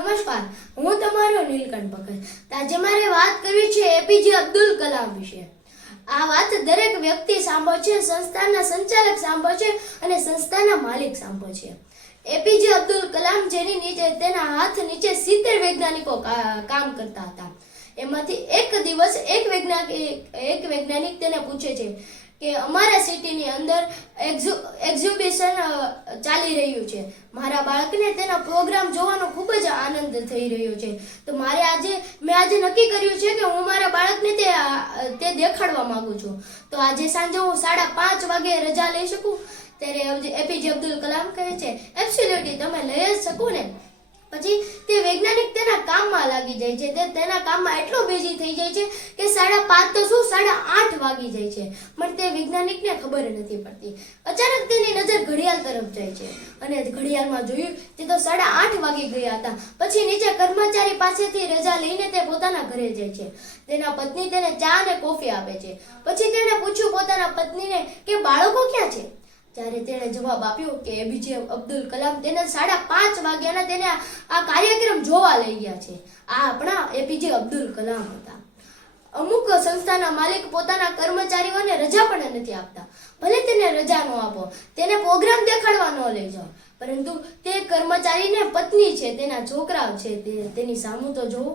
નમસ્કાર, હું તમારો નીલકંઠ ભગત. આજે મારે વાત કરવી છે એપીજે અબ્દુલ કલામ વિશે. આ વાત દરેક વ્યક્તિ સાંભળશે, સંસ્થાના સંચાલક સાંભળશે અને સંસ્થાના માલિક સાંભળશે. એપીજે અબ્દુલ કલામ જેની નીચે તેના હાથ નીચે 70 વૈજ્ઞાનિકો કામ કરતા હતા. એમાંથી એક દિવસ એક વૈજ્ઞાનિક તેને પૂછે છે કે અમારા સિટીની અંદર એક્ઝિબિશન ચાલી રહ્યું છે. મારા બાળકને તેનો પ્રોગ્રામ જોવાનો ખૂબ જ આનંદ થઈ રહ્યો છે. તો મેં આજે નક્કી કર્યું છે કે હું મારા બાળકને તે દેખાડવા માંગુ છું. તો આજે સાંજે હું 5:30 વાગે રજા લઈ શકું? ત્યારે એપીજે અબ્દુલ કલામ કહે છે, એબ્સોલ્યુટલી, તમે લઈ જ શકો ને. પછી તે વૈજ્ઞાનિક તેના કામમાં લાગી જાય છે. તે તેના કામમાં એટલો બિઝી થઈ જાય છે કે 5:30 તો શું 8:30 વાગી જાય છે. પણ તે વૈજ્ઞાનિકને ખબર નથી પડતી. અચાનક તેની નજર ઘડિયાળ તરફ જાય છે અને ઘડિયાળમાં જોયું તે તો 8:30 વાગી ગયા હતા. પછી નીચે કર્મચારી પાસેથી રજા લઈને તે પોતાના ઘરે જાય છે. તેના પત્ની તેને ચા અને કોફી આપે છે. પછી તેણે પૂછ્યું પોતાના પત્નીને કે બાળકો ક્યાં છે? ત્યારે તેણે જવાબ આપ્યો કે એપીજે અબ્દુલ કલામ તેને 5:30 વાગ્યાના તેને આ કાર્યક્રમ જોવા લઈ ગયા છે. આ આપણા એપીજે અબ્દુલ કલામ હતા. અમુક સંસ્થાના માલિક પોતાના કર્મચારીઓને રજા પણ નથી આપતા. ભલે તેને રજા ન આપો, તેને પ્રોગ્રામ દેખાડવા ન લઈ જાઓ, પરંતુ તે કર્મચારીને પત્ની છે, તેના છોકરાઓ છે, તેની સામું તો જોવો.